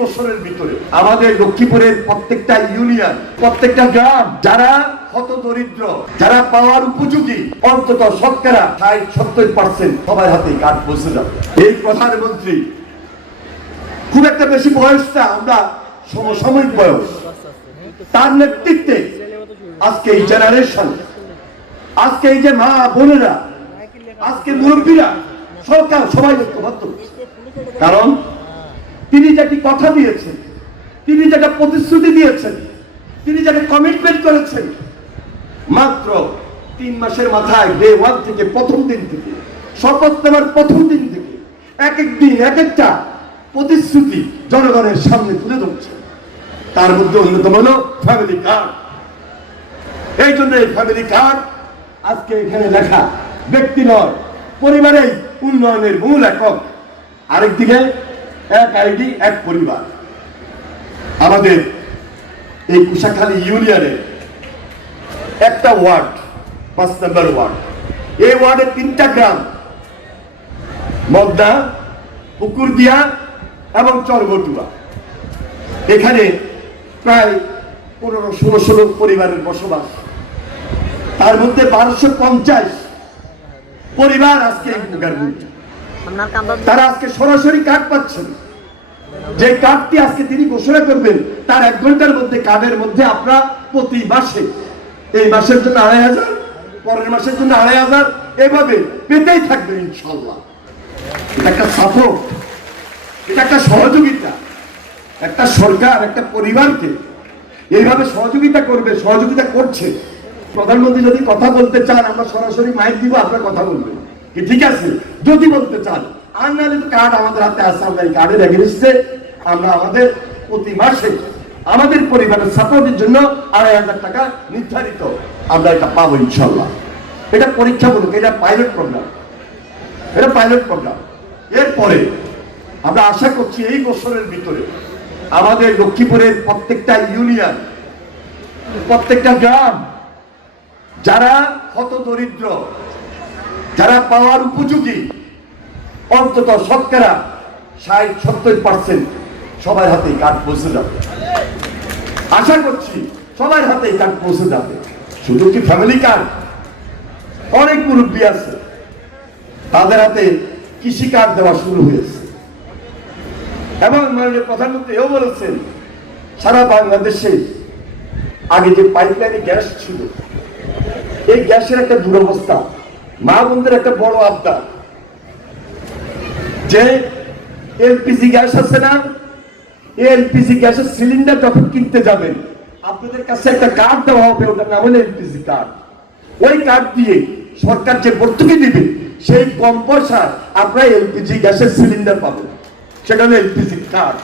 বছরের ভিতরে আমাদের লক্ষ্মীপুরের প্রত্যেকটা ইউনিয়ন, প্রত্যেকটা গ্রাম যারা হত দরিদ্র, যারা পাওয়ার উপযোগী, অন্তত শতকরা 60-70% সবার হাতে কার্ড পৌঁছে যাবে। এই প্রধানমন্ত্রী খুব একটা বেশি বয়সটা, আমরা সমসাময়িক বয়স, তার নেতৃত্বে আজকে এই জেনারেশন, আজকে এই যে মা বোনেরা, আজকে মুরব্বীরা, সরকার সবাই ঐক্যবদ্ধ। কারণ তিনি যেটি কথা দিয়েছেন, তিনি যেটা প্রতিশ্রুতি দিয়েছেন, তিনি যেটা কমিটমেন্ট করেছেন, মাত্র 3 মাসের মাথায় ডে 1 থেকে, প্রথম দিন থেকে, শপথ নেওয়ার প্রথম দিন থেকে এক এক দিন এক একটা প্রতিশ্রুতি জনগণের সামনে তুলে ধরছে। তার মধ্যে অন্যতম হলো ফ্যামিলি কার্ড। এই জন্য এই ফ্যামিলি কার্ড আজকে এখানে লেখা ব্যক্তি নয়, পরিবারেই উন্নয়নের মূল একক। আরেকদিকে এক আইডি এক পরিবার। আমাদের এই কুশাখালী ইউনিয়নে একটা ওয়ার্ড, 5 নম্বর ওয়ার্ড, এই ওয়ার্ডে 3টা গ্রাম, মগদা, পুকুরদিয়া এবং চরবটুয়া। এখানে প্রায় 1500-1600 পরিবারের বসবাস। তার মধ্যে 1250 পরিবার আজকে তারা আজকে সরাসরি কার্ড পাচ্ছেন। যে কার্ডটি আজকে তিনি ঘোষণা করবেন, তার 1 ঘন্টার মধ্যে কার্ডের মধ্যে আপনারা প্রতি মাসে, এই মাসের জন্য 2500, পরের মাসের জন্য 2500, এভাবে পেতেই থাকবে ইনশাল্লাহ। এটা একটা সাপোর্ট, এটা একটা সহযোগিতা। একটা সরকার একটা পরিবারকে এইভাবে সহযোগিতা করবে, সহযোগিতা করছে। প্রধানমন্ত্রী যদি কথা বলতে চান, আমরা সরাসরি মাইক দিব, আপনারা কথা বলবেন কি? ঠিক আছে, যদি বলতে চান। আর নাহলে তো কার্ড আমাদের হাতে আছে, আমরা এই কার্ডের এগেইনস্টে আমরা আমাদের প্রতি মাসে আমাদের পরিবারের সাপোর্টের জন্য 2500 টাকা নির্ধারিত আমরা এটা পাবো ইনশাল্লাহ। এটা পরীক্ষামূলক, এটা পাইলট প্রোগ্রাম, এটা পাইলট প্রোগ্রাম। এরপরে আমরা আশা করছি এই বছরের ভিতরে আমাদের লক্ষ্মীপুরের প্রত্যেকটা ইউনিয়ন, প্রত্যেকটা গ্রাম যারা হত দরিদ্র, যারা পাওয়ার উপযোগী, অন্তত শতকরা 60-70% সবার হাতে কার্ড পৌঁছে যাবে। আশা করছি সবার হাতে কার্ড পৌঁছে যাবে। শুধু কি ফ্যামিলি কার্ড, অনেক মুরব্বী আছে, তাদের হাতে কৃষি কার্ড দেওয়া শুরু হয়েছে। এবং মাননীয় প্রধানমন্ত্রী এও বলেছেন, সারা বাংলাদেশে আগে যে পাইপলাইনে গ্যাস ছিল, এই গ্যাসের একটা দুরবস্থা, মা বোনদের একটা বড় আবদার যে এলপিজি গ্যাস আছে না, এলপিজি গ্যাসের সিলিন্ডার যখন কিনতে যাবেন, আপনাদের কাছে একটা কার্ড দেওয়া হবে, ওটার নাম হলো এলপিজি কার্ড। ওই কার্ড দিয়ে সরকার যে ভর্তুকি দিবে, সেই কম পয়সা আপনারা এলপিজি গ্যাসের সিলিন্ডার পাবেন, সেটা হলো এলপিজি কার্ড।